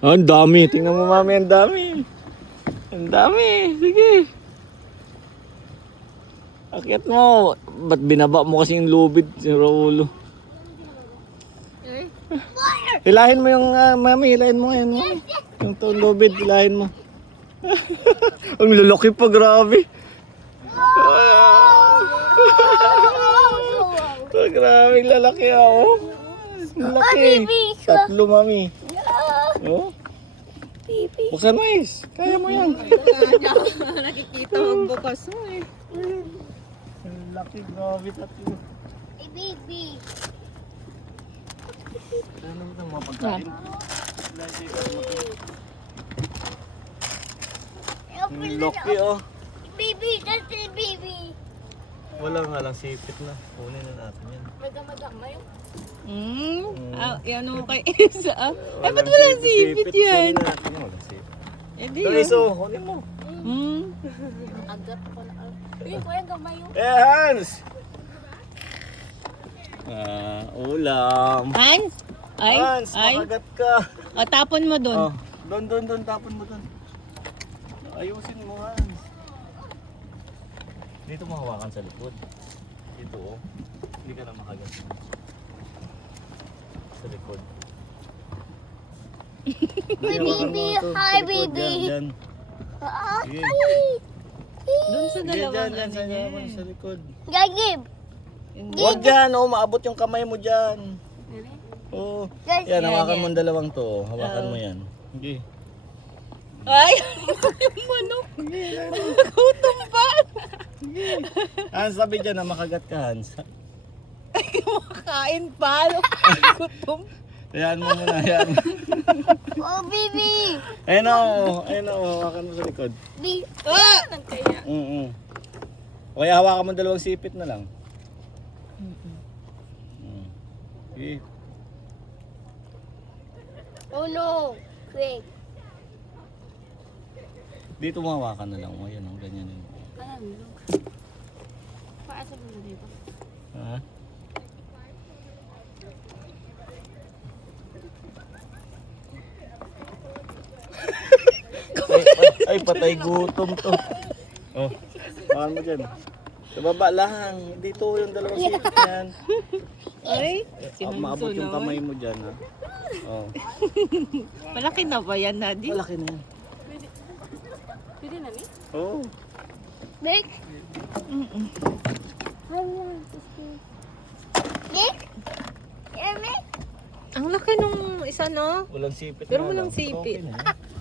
Ah, ang dami. Tingnan mo mami, ang dami. Ang dami. Sige. Akyat mo. Ba't binaba mo kasi yung lubid, si Raulo? Hilahin mo yung mami, hilahin mo ngayon mo. Yung lubid, hilahin mo. Ang lalaki pa, grabe. Grabe, lalaki ako. Ang laki. Tatlo, mami. Oh. Buksan mo, Is. Kaya mo yan. Nakikita ang bukas mo eh. Ang laki, grabe, tatlo. Baby. Ano mo itong mga pagkain? Ang laki, oh. Baby, that's the baby. Wala nga lang, sipit na. Kunin na natin yan. Madama-dama yun. Yan mo kay Isa. Ay, ba't walang sipit yan? Kunin na natin, walang sipit. Eh, di Ito, yun. Iso, kunin mo. Agat ko na. Uy, kuya, gamay yun. Eh, Hans! Ulam. Hans? Ay, Hans, ay. makagat ka. O, tapon mo dun. Oh, doon, tapon mo doon. Ayusin mo, Hans. Dito mo hawakan sa likod. Dito, oh. Hindi ka na makagat. Sa likod. Baby, hi, baby. Diyan. Sige. Dun sa Sige, dalawang dyan, ano sa niya. naman, sa likod. Gagib. Huwag dyan, oh. Maabot yung kamay mo dyan. Oh. Yan, hawakan mo ang dalawang to. Hawakan mo yan. Sige. Ay, yung manok. Gutom pa. Hans, sabi dyan na makagat ka, Hans. Ay, kumakain pa. Gutom. Ayan mo muna, ayan mo. Oh, baby. Ayun o, hawakan mo sa likod. Baby. Ah! Kaya. O kaya hawakan mo dalawang sipit na lang. Okay. Oh, no. Quick. Dito mo hawakan na lang. O, ayan o, ganyan yun. Paasa mo na dito. Ha? ay, patay gutom to. Oh, hawakan mo dyan. Sa baba lang. Dito yung dalawang sipit yan. Ay, Maabot yung kamay mo dyan, ha? Oh. malaki na ba yan, Daddy? Malaki na yan. Pwede na, mi? Oh. Nick? Nick? Yeah, Nick? Ang laki nung isa, no? Walang sipit Pero na walang lang. sipit. Okay na yan.